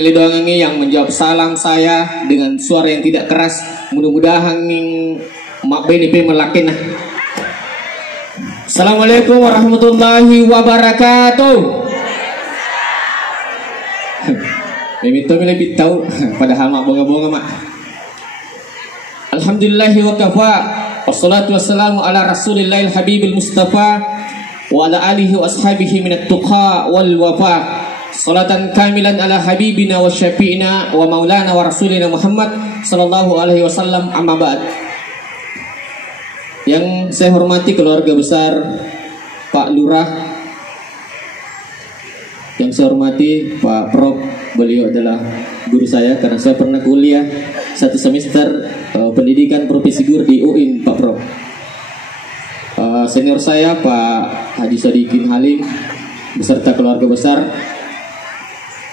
Doang ini yang menjawab salam saya dengan suara yang tidak keras. Mudah-mudahan mak BNP melakin. Assalamualaikum warahmatullahi wabarakatuh. Mimito lebih tahu padahal mak bonga-bonga mak. Alhamdulillahi wa kafa. Wassalatu wassalamu ala rasulillahil habibil mustafa wa ala alihi wa ashabihi minat tuqa wal wafa. Salatan kamilan ala habibina wa syafi'ina wa maulana wa rasulina Muhammad sallallahu alaihi wasallam, amma ba'd. Yang saya hormati keluarga besar Pak Lurah, yang saya hormati Pak Prof, beliau adalah guru saya karena saya pernah kuliah 1 semester pendidikan profesi guru di UIN, Pak Prof. Senior saya Pak Haji Sadikin Halim beserta keluarga besar,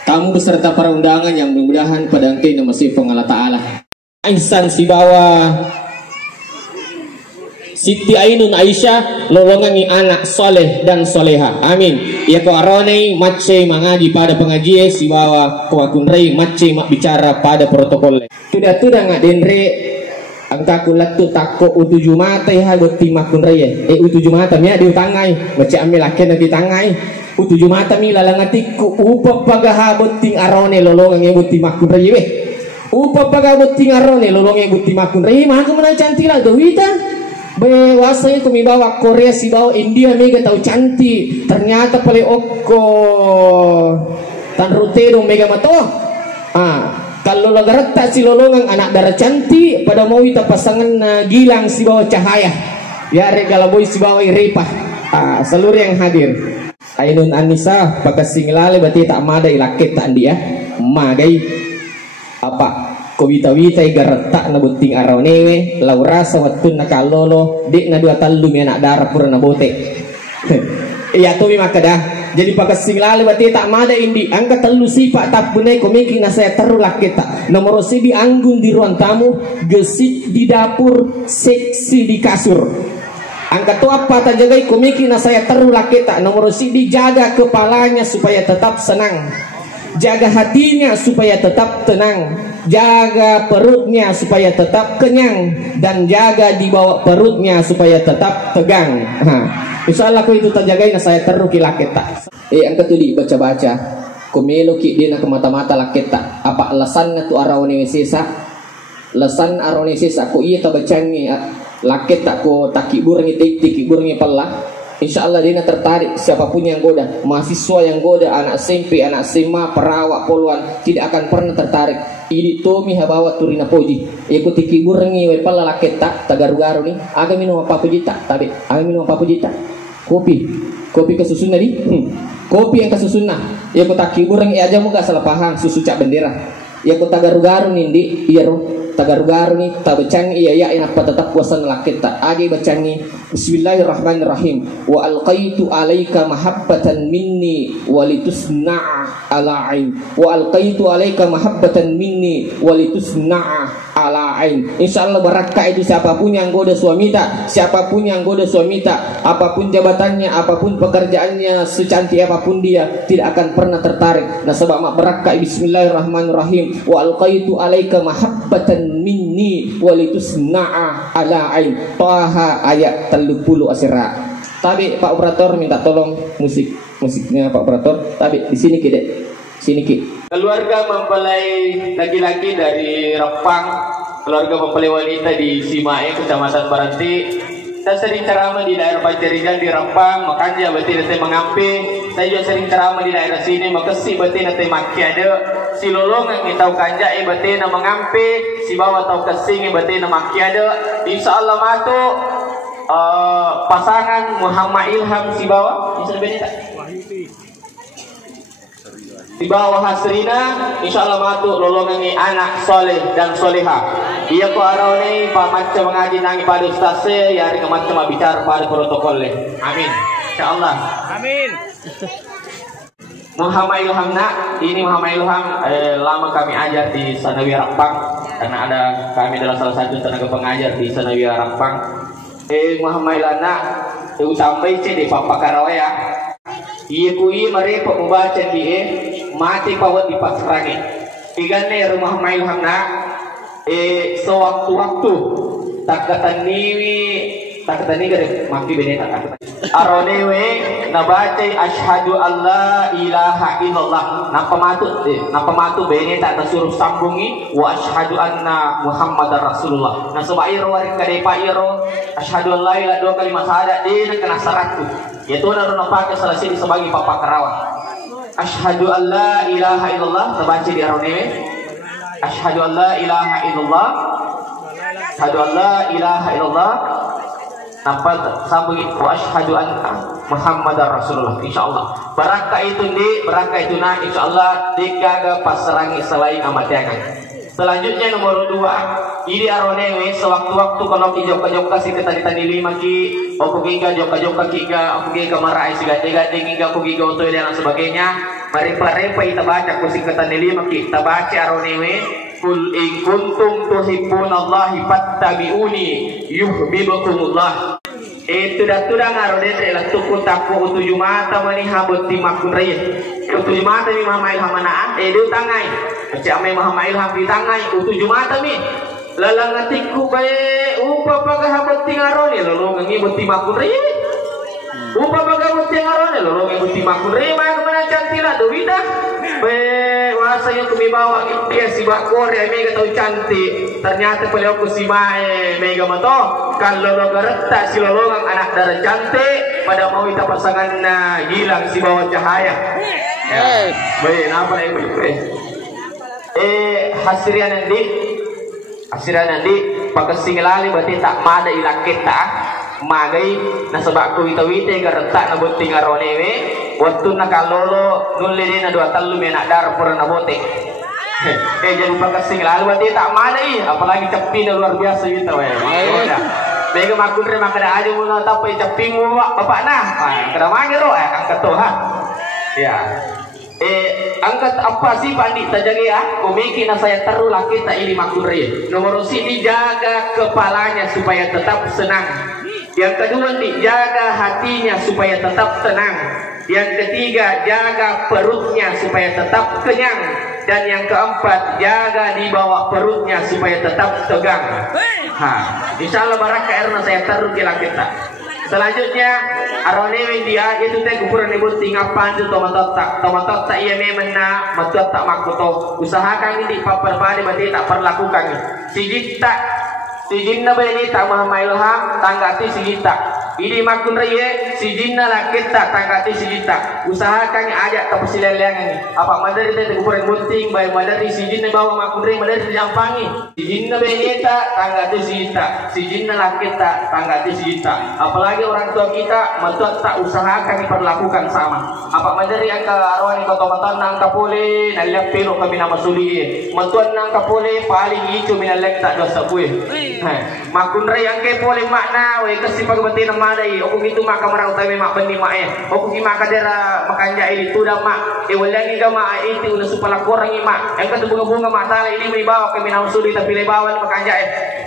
tamu beserta para undangan yang mudah-mudahan pada angkai nama sifong Allah Ta'ala. Insan si bawah Siti Ainun Aisyah lolongangi anak soleh dan soleha, amin. Ya ko arone mace mengaji pada pengajian si bawah ko akunrei mace mak bicara pada protokol. Tudah ngak denre angka kulat tu takko utuju mata ya beti makunrei utuju mata ya diutangai mace ambil akhirnya ditangai utuju mata mi lalangatiku upa pagahabot ting arone lolongan ngebuti makun rewe upa pagahabot ting arone lolongan ngebuti makun rewe maka mana cantik lah dawita bewasanya kami bawa Korea si bawa India mega tahu cantik ternyata pale oko tan rute dong mega mato kalau lagarat tak si lolongan anak darah cantik pada mau kita pasangan gilang si bawa cahaya ya regala boy si bawa iripah seluruh yang hadir. Ainun Anissa pakasing lale berarti tak mada ilakit tak dia magai apa kowita-wita garetak na buting araw newe laura sawatun nakalolo dik na dua talum ya nak darah pura na bote iya tuh maka dah jadi pakasing lale berarti tak mada indi angka telu sifat tak punai komiki na saya teru lakit tak nomor sibi anggun di ruang tamu gesik di dapur seksi di kasur. Angka tu apa tak jagai komiki na saya terulah kita nomor si dijaga kepalanya supaya tetap senang, jaga hatinya supaya tetap tenang, jaga perutnya supaya tetap kenyang, dan jaga di bawah perutnya supaya tetap tegang. Insyaallah aku itu terjagai na saya teru kila kita. Angka tu di baca-baca komelo ki dia na kemata-mata lakita apa alasan na tu arawani sisa lesan arawani sisa ko iya tabacangi lakit tak ko takibur ngi tikibur ngi pala. Insyaallah dia tertarik siapapun yang goda, mahasiswa yang goda, anak SMP, anak SMA, perawak, poluan tidak akan pernah tertarik. Ini tomi habawa turina poji. Ikut tikibur ngi we pala lakit tak tagaru-garu ni. Aga minum apa puji tak? Tapi aga minum apa puji tak? Kopi kesusun tadi. Kopi yang kesusun nah. Ikut takibur ngi aja muka salah paham susu cak bendera. Ikut tagaru-garu nindi iya roh. Tagaru-garu ni tak bacang iya ya enak tetap puasa lakit tak agi bacangi bismillahirrahmanirrahim wa alqaitu alaika mahabbatan minni walitusna'a ala ain wa alqaitu alaika mahabbatan minni walitusna'a ala ain. Insyaallah barakah itu siapapun yang goda suami tak, siapapun yang goda suami tak, apapun jabatannya, apapun pekerjaannya, secantik apapun dia tidak akan pernah tertarik. Nah sebab mak barakah bismillahirrahmanirrahim wa alqaitu alaika mahabbatan minni walitusna'a ala ain. Taha ayat 30 asira. Tapi Pak Operator minta tolong musiknya Pak Operator. Tapi di sini ki dek. Sini ki. Keluarga mempelai laki-laki dari Rempang, keluarga mempelai wanita di Simae, Kecamatan Baranti. Saya sering ceramah di daerah Pancarijan di Rempang, makanya berarti nanti mengampi. Saya juga sering ceramah di daerah sini, maka si berarti nanti maki ada. Si lolongan kita tahu kanjai berarti nama mengampi, si bawah tahu kesing berarti nama maki ada. Insyaallah masuk pasangan Muhammad Ilham si bawah. Bisa lebih tak? Di bawah Hasrina, insyaallah masuk lolongan ni anak soleh dan soleha. Ia ko araw ni pamaca mengaji nangi pada ustaz saya ya hari macam bicara pada protokol le. Amin. Insyaallah. Amin. Muhammad Ilham nak, ini Muhammad Ilham lama kami ajar di Sanawiyah Rempang karena ada kami adalah salah satu tenaga pengajar di Sanawiyah Rempang. Muhammad Ilham nak, sampai di Papa Karawaya. Iya kui mereka membaca di mati pawat di pasrangi igane rumah mailham na sewaktu-waktu takatani gare maki bene takatan aronewe nabaca asyhadu alla ilaha illallah napamatu bene tak nasuruh sambungi wa asyhadu anna muhammadar rasulullah na sabairo warik kade pairo asyhadu alla ilaha dua kalimat syahadat dina kena syaratku yaitu narono pakai selesai sebagai papa karawan asyhadu alla ilaha illallah nabaca di aronewe asyhadu alla ilaha illallah asyhadu alla ilaha illallah nampak sambungi wa asyhadu anna muhammadar rasulullah insyaallah barakah itu na insyaallah digaga pasrangi selain amatiangan. Selanjutnya nomor 2 ini aronewe sewaktu-waktu kalau kijok-kijok si ketani-tani lima ki oku giga joka-joka kiga oku giga marai sigade-gade giga oku giga otoy dan sebagainya maripa-repa ita baca ku si ketani lima ki ita baca aronewe kul in kuntum tuhibbunallahi fattabi'uni yuhibbukumullah. Itu datura ngarode rela tuku taku utuju mata mani habot di makun raya utuju mata mi mahamail hamanaan edu tangai aci ame mahamail ham di tangai utuju mata mi lalang ngatiku bae upa paga habot tingarone lolo ngi boti makun raya upa paga boti ngarone lolo ngi boti makun raya mah kemana cantila duwida be wasanya kumibawa dia si bakore mega tau cantik ternyata beliau ku si mae mega mato kalau lo gereta si lolongang anak darah cantik pada mau kita pasangan hilang si bawa cahaya ya baik apa yang baik hasiran nanti pakai singlali berarti tak mada ilang kita magai nasabak ku wita-wita gereta na buting aronewe waktu nakalolo nulili na dua talu menak dar pura na bote jadi pakai singlali berarti tak mada apalagi cepi na luar biasa gitu Bega makun re makada aja mula tapi caping bapak nah kada mangiro angkat Tuhan ya angkat apa sih pandi tajagi komiki na saya taruh laki tak ini makun re nomor si dijaga kepalanya supaya tetap senang yang kedua dijaga hatinya supaya tetap tenang yang ketiga jaga perutnya supaya tetap kenyang dan yang keempat jaga di bawah perutnya supaya tetap tegang. Insya Allah barakah erna saya taruh kila kita. Selanjutnya aronewe dia itu teh kuburan ibu tinggal panju tomatot tak iya memang na matuat tak makuto usahakan ini papar bali berarti tak perlakukan si jinna beli tak mahamailham tanggati si jinta ini makun reye si jinna lakit tak tanggati si jinta usahakan ajak ke persileleangan ini apa madari teh kuburan bunting baik madari si jinna bawa makun reye madari dijampangi si jinna beli tak tanggati si jinta si jinna lakit tak tanggati si jinta apalagi orang tua kita matuat tak usahakan diperlakukan sama apa madari angka arwani kotomatan nangka pole nalap pelo kami nama suli matuan nangka pole paling icu minalek tak dosa puye makun rey yang ke pole makna we kasi pagbati na madai oku gitu maka marang utami mak bendi mak oku gi maka dera makanja ini tuda mak walangi ga mak itu udah supala korang mak yang kata bunga-bunga mak tala ini may bawa kami na usuli tapi lebawan makanja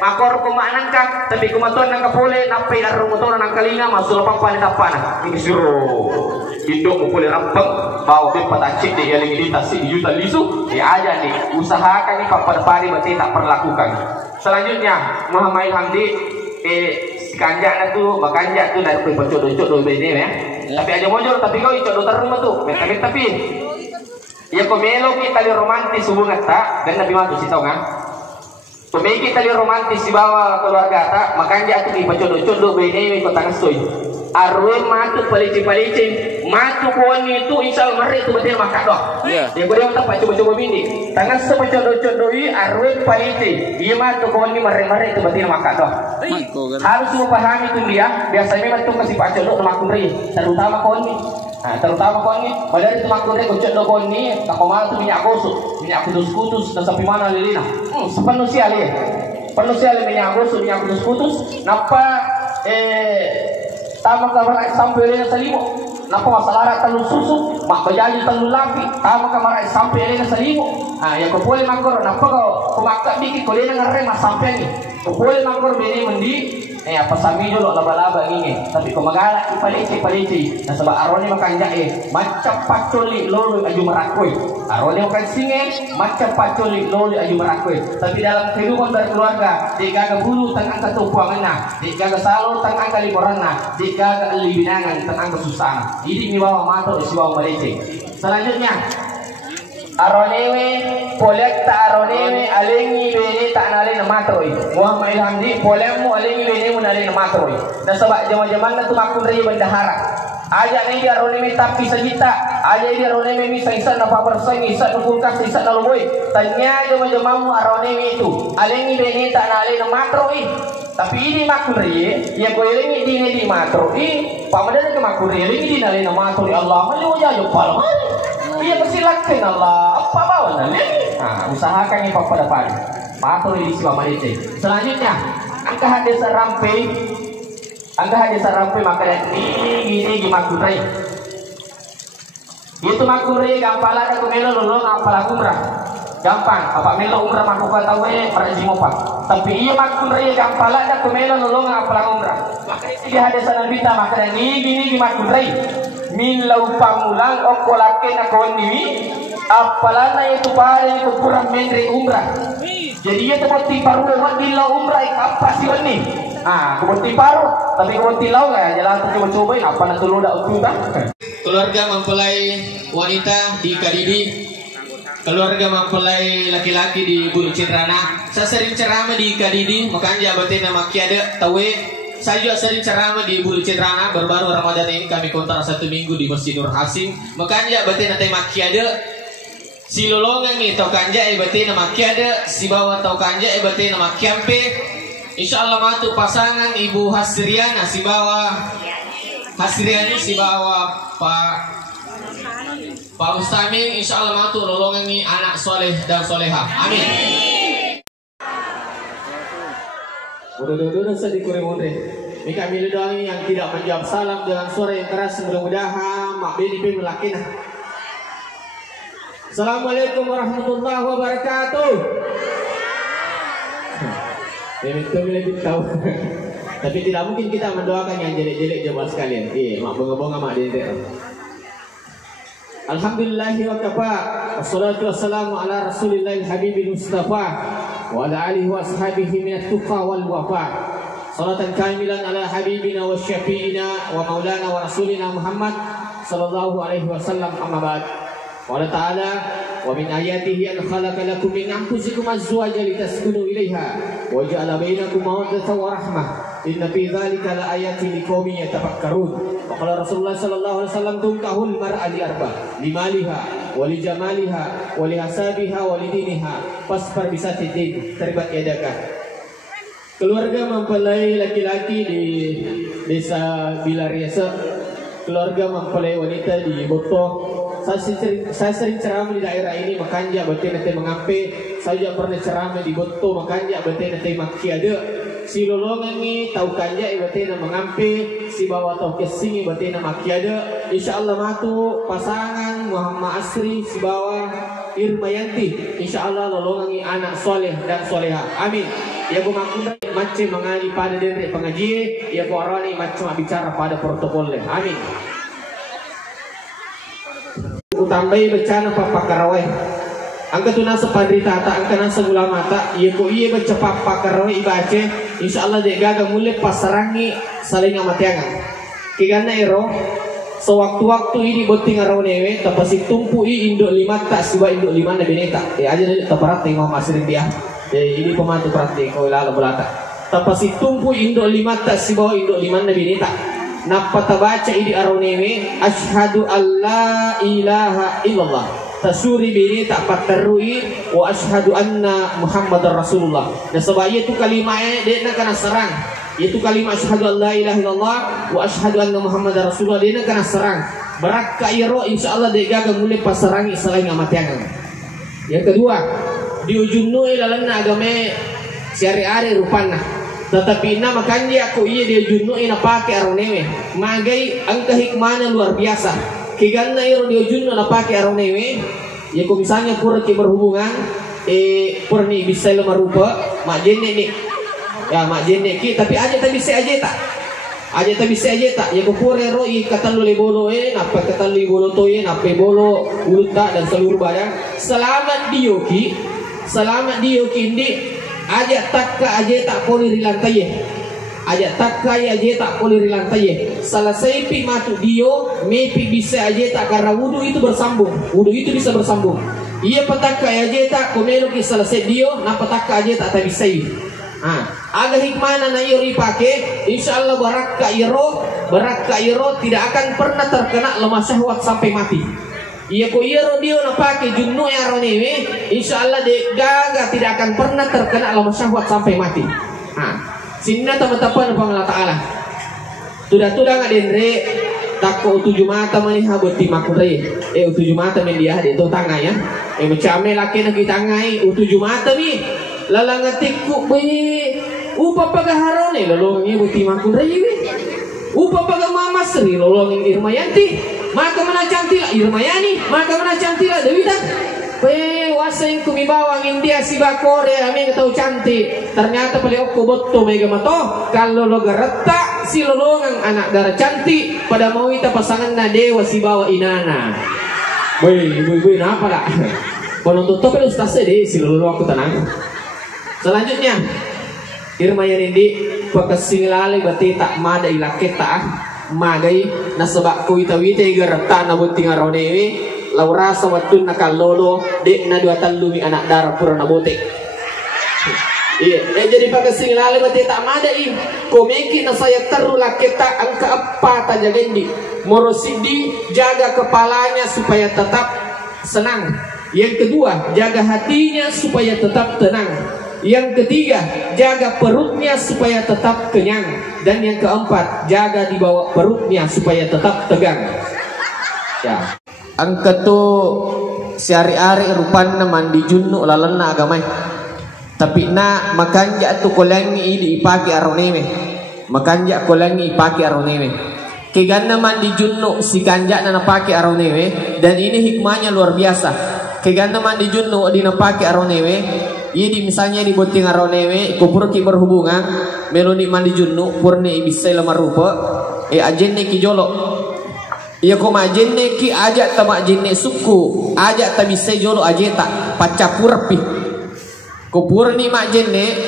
makor ko maknan ka tapi kumatuan nang kapole napay na rumuton nang kalinga masulapang panitapana ini suruh indok mo pole rampang bawa ke patacik di yaling ilita si juta lisu aja nih usahakan nih papadapari berarti tak perlakukan. Selanjutnya Muhammad Hamdi si kanjak tu makanjak tu dari pencodok-codok bene ya. Tapi aja mojor tapi kau codok terima tu. Tapi ya komelo kita li romantis hubungan tak dan Nabi matu si tahu kan. Pemeki kita li romantis di bawah keluarga tak makanjak tu di pencodok-codok bene kota ngasoi. Arwe matu palicin matu kuani itu insya Allah mari itu betul maka doh. Dia boleh untuk coba-coba bini. Tangan sepecodo-codoi arwe palicin. Dia matu kuani mari itu betul maka doh. Harus memahami itu dia. Biasanya memang itu kasih pak codok nama kuri. Terutama kuani. Terutama kuani. Padahal itu makuri codok kuani. Tak komal itu minyak gosok, minyak kutus-kutus dan sampai mana lilina. Sepenuh sial ya. Penuh sial minyak gosok, minyak kutus-kutus. Napa tama kamar sampai lena salimo napa masalah talu susu mak bajaji talu lapi tama kamar sampai lena salimo ya ko boleh makor napa ko makak dikit ko lena ngare mas sampai ni ko boleh makor beni mendi apa sami dulu laba-laba ini tapi ko magala ipalici na sabab arone makan jae macam paculi lolo aju merakoy arone makan singe macam paculi lolo aju merakoy tapi dalam kehidupan berkeluarga di gaga bulu tang angka tupuanganna di gaga salur tang angka liburanna di gaga libinangan tang angka susana ini bawa mato si bawa malici. Selanjutnya aronewe polek ta aronewe alengi bene tak nale na matroy Muhammad Ilhamdi polemu alengi bene mun nale na matroy dan sebab zaman-zaman tu makun raya bendahara aja ni dia aronewe tapi sejuta aja dia aronewe mi saisan na papersang isa na kulkas isa na lumoy tanya zaman-zaman mu aronewe itu alengi bene tak nale na matroy tapi ini makun raya ya ko alengi di matroy pamadan ke makun raya alengi di nale na matroy Allah malu aja yo pal iya persilakan Allah apa bawa nanti usahakan yang pada depan matur di siwa malite. Selanjutnya angka hadis rampe maka ini makurai itu makurai gampang ada kumelo lolo ngapal umrah gampang apa melo umrah makuka tahu pada jimopa tapi iya makurai gampang ada kumelo lolo ngapal umrah maka ini hadis nabi ta maka ini makurai min lau pamulang okolaken akon niwi apalana itu pare ko kurang mendre umrah jadi ia tempat paru di lau umrah apa sih ini kemudian paru tapi kemudian lau nggak jalan untuk cobain apa nanti lu dah utang keluarga mempelai wanita di Kadidi keluarga mempelai laki-laki di Bulu Cindrana saya sering ceramah di Kadidi makanya batin nama kiada tawe. Saya juga sering ceramah di Bulu Cindrana baru-baru Ramadan ini kami kontrak 1 minggu di Masjid Nur Hasim makanya batin nanti makiada si lolongan ni tau kanja batin makiada si bawah tau kanja batin makiampe insyaallah matu pasangan Ibu Hasriana si bawah Hasriani si bawah Pak Ustami insyaallah matu lolongan ni anak soleh dan soleha amin. Udah sedih kurang mundre. Mika milu doang yang tidak menjawab salam dengan suara yang keras mudah-mudahan mak bini pun melakinah. Assalamualaikum warahmatullahi wabarakatuh. Kami lebih tahu. Tapi tidak mungkin kita mendoakan yang jelek-jelek jemaah sekalian. Mak bonga-bonga mak dendek. Alhamdulillahi wa kafa. Wassalatu wassalamu ala Rasulillahil Habibil Mustafa. Wa ala alihi wa ashabihi minat tuqa wal wafa salatan kamilan ala habibina wa syafi'ina wa maulana wa rasulina Muhammad sallallahu alaihi wasallam amma ba'd wa ta'ala wa min ayatihi an khalaqa lakum min anfusikum azwajan litaskunu ilaiha wa ja'ala bainakum mawaddatan wa rahmah inna fi dhalika la ayatin liqaumin yatafakkarun wa qala Rasulullah sallallahu alaihi wasallam tunkahul mar'a li arba limaliha wali jamaliha wali hasabiha wali diniha pasfar bisa titik terlibat yadakah. Keluarga mempelai laki-laki di desa Bilariasa, keluarga mempelai wanita di Boto. Saya sering ceramah di daerah ini makanya batin nanti mengampe. Saya juga pernah ceramah di Boto makanya batin nanti maki ada. Si lolongan ni tahu kanja batin mengampe, si bawa tahu kesingi batin maki ada. Insyaallah matu pasangan Muhammad Asri si bawa Irmayanti insyaallah lolongan ni anak soleh dan soleha amin. Ya bu makunda macam mengaji pada dendek pengaji ya bu arani macam bicara pada protokol amin. Utambai bencana papa karawai angka tuna sepadrita tak angka nasa gula mata ya bu iya baca papa karawai ibace insyaallah dek gaga mulai pasarangi saling amatiangan kigana ero sewaktu-waktu ini boting arau newe tapasi tumpu induk 5 tak siwa induk 5 na bineta aja taparat tengok masih dia ini pembantu praktik kau lalu belata tapasi tumpu induk 5 tak siwa induk 5 na bineta napa tabaca ini arau newe asyhadu alla ilaha illallah tasuri bineta patarui wa asyhadu anna muhammadar rasulullah dan sebab itu kalimahnya dia nak kena serang yaitu kalimat asyhadu an la ilaha illallah wa asyhadu anna muhammadar rasulullah dina kana serang berat ka iro insyaallah de gaga mulai pasarangi selain amatiangan. Yang kedua diujunnu ilalanna agame syari'ari rupana tetapi na makanya aku iya diujunnu ina pake aronewe magai angka hikmahnya luar biasa kiganna iro diujunnu na pake aronewe ya ko misalnya pura ki berhubungan purni bisa lemarupa mak jenne ni Ya mak jene ki tapi aja tapi se aja tak. Aja tapi se aja tak. Ya kupure roi katalu le bolo napa katalu bolo to napa bolo uluta dan seluruh badan. Selamat dioki. Selamat dioki ndi aja takka aja tak poli rilantai. Aja takka aja tak poli rilantai. Selesai pi matu dio mepi bisa aja tak karena wudu itu bersambung. Wudu itu bisa bersambung. Iya petaka aja tak komelo ki selesai dio na petaka aja tak bisa. Ada hikmah na iri pakai, insya Allah barak ka iro tidak akan pernah terkena lemah syahwat sampai mati. Iya ko iro dio na pakai junno ya ronewe, insya Allah de gaga tidak akan pernah terkena lemah syahwat sampai mati. Sinna teman-teman Allah Ta'ala. Tudah ngadendre takko tujuh mata mani habot timakure. Tujuh mata men dia de to tangay ya. Macame laki na kitangay tujuh mata ni. Lalangatik ko be upa pagaharone lolongin buti makure we. Upa pagamamasri lolongin Irmayanti. Maka mana cantila Irmayani, maka mana cantila Dewita. Waseng kumibawang India si bakore amin tahu cantik. Ternyata paliok ko botto mega mato kalau lo garetta si lolongang anak gara cantik pada mau ita pasangan na dewa si bawa inana. Boy napa lah. Penonton tapi ustaz deh si lolong aku tenang. Selanjutnya Irmayan ini pakasingilale berarti tak mada ilaketa magai nasabak ko itawite garetta na bunting aronewe. Laura sawatun nakalolo de na dua talumi anak darah pura nabote. Iya, jadi pakasing lale berarti tak madai. Komeki na saya terula kita angka apa tajagendi. Morosidi jaga kepalanya supaya tetap senang. Yang kedua, jaga hatinya supaya tetap tenang. Yang ketiga, jaga perutnya supaya tetap kenyang. Dan yang keempat, jaga di bawah perutnya supaya tetap tegang. Ya. Angka tu sehari-hari rupan mandi junnu lalana agamai. Tapi na makanja tu kolangi ini ipaki aroneme. Makanja kolangi ipaki aroneme. Kegana mandi junnu si kanja na napaki aroneme dan ini hikmahnya luar biasa. Kegana mandi junnu di napaki aroneme. Ini misalnya di boting aroneme kupur ki berhubungan meloni mandi junnu purni bisa lamar rupa ajenne ki jolok. Iya ko majenne ki ajak tamak jenne suku ajak ta bisa jolo ajeta pacapur pi ko purni mak jenne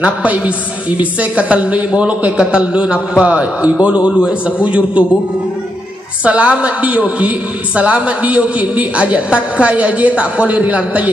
napa ibise katallu ibolo ke katallu napa ibolo ulu sekujur tubuh selamat dioki di ajak takkai ajeta poli rilantai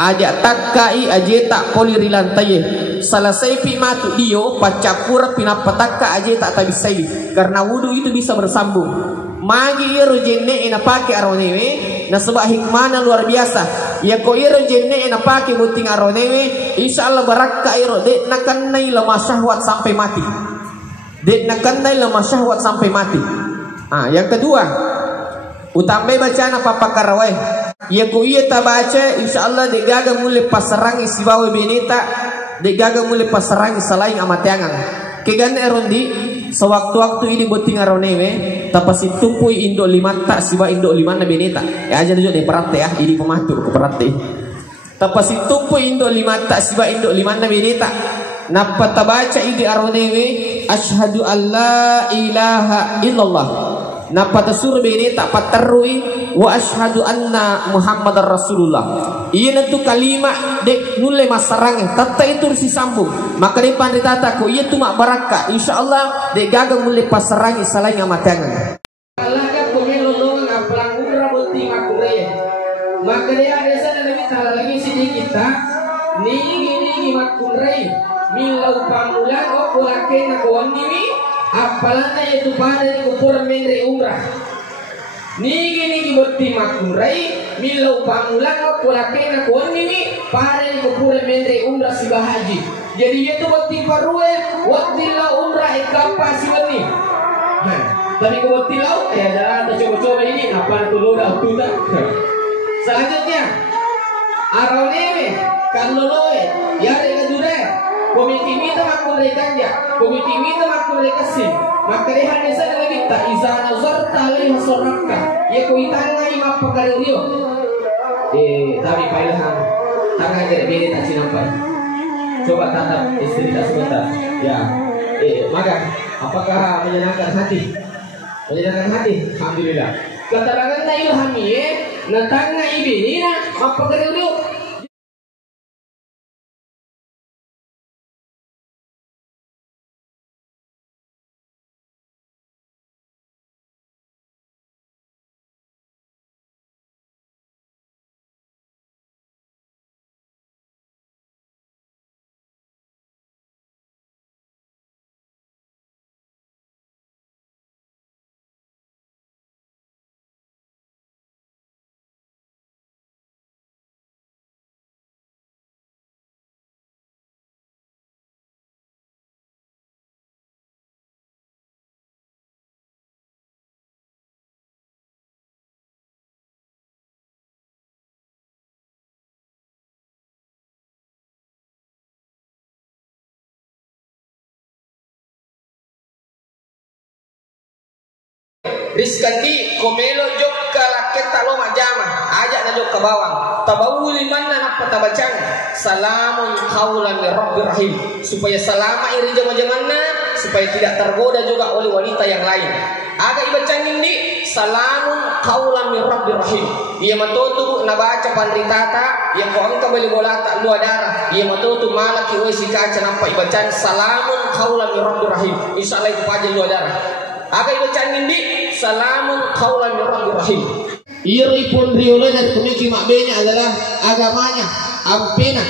ajak takkai ajeta poli rilantai selesai pi matu dio pacapur pinapatakka ajeta ta bisa karena wudu itu bisa bersambung. Magi iro jenne ina pake aronewe na sebab hikmahna luar biasa. Ya ko iro jenne ina pake buting aronewe insyaallah barakah iro dek nakanai lemah syahwat sampai mati. Dek nakanai lemah syahwat sampai mati. Yang kedua, utamai bacaan apa pakarawai. Ya ko iya ta baca insyaallah dek gaga mulai pasarangi si bawa beneta, dek gaga mulai pasarangi selain amateangan. Kegan erondi sewaktu-waktu ini buting aronewe tapasi tumpui indo limata siba indo limana beneta ya aja dulu deh perate ya ini pematu ke perate tapasi tumpui indo limata siba indo limana beneta napa tabaca ini aronewe asyhadu alla ilaha illallah napa tasur beneta patarui wa asyhadu anna muhammadar rasulullah iya nentu kalimat dek nule masarang tata itu si sambung maka depan ditata ko iya tu mak barakah insyaallah dek gagang mulai pasarangi selain amatangan Allah kan komelo nong ngaplang umrah boti makure maka dia ada sana lagi sedikit kita nigi makure milau pamulan o kulake na kawani apalana itu pada di kupur mendre umrah nigi boti makure milau pamulan o kulake na kawani pada di kupur mendre umrah si bahaji jadi itu boti parue watila umrah ikapa si bani tapi kalau tilau adalah coba-coba ini apa tuh udah tuh selanjutnya aroneme kaloloe ya rega jure komiti mita makul rekanja komiti mita makul rekasi maka rehan desa lagi tak izana zarta alaihi soraka ya ko itangai mapakario tapi pailahan tangan jadi beda tak sinampai Coba tatap istri kita sebentar. Ya. Maka apakah menyenangkan hati? Menyenangkan hati? Alhamdulillah. Katalangan na ilhami natang na ibini na mapagaliw. Rizkandi komelo jok kalaketa lo majama ajak na jok ke bawang tabawuli manna napa tabacang salamun qaulan min rabbir rahim supaya salama iri jama-jamanna supaya tidak tergoda juga oleh wanita yang lain. Aga ibacangin di salamun qaulan min rabbir rahim. Ia matutu nabaca pandritata yang ko angka beli bolata luar darah. Ia matutu malaki we sikaca nampa ibacang salamun qaulan min rabbir rahim. Insyaallah itu paja luar darah. Aga ibacangin di salamun qaulan min rabbir rahim. Iri pun rioleh dari pemikir makbenya adalah agamanya ampina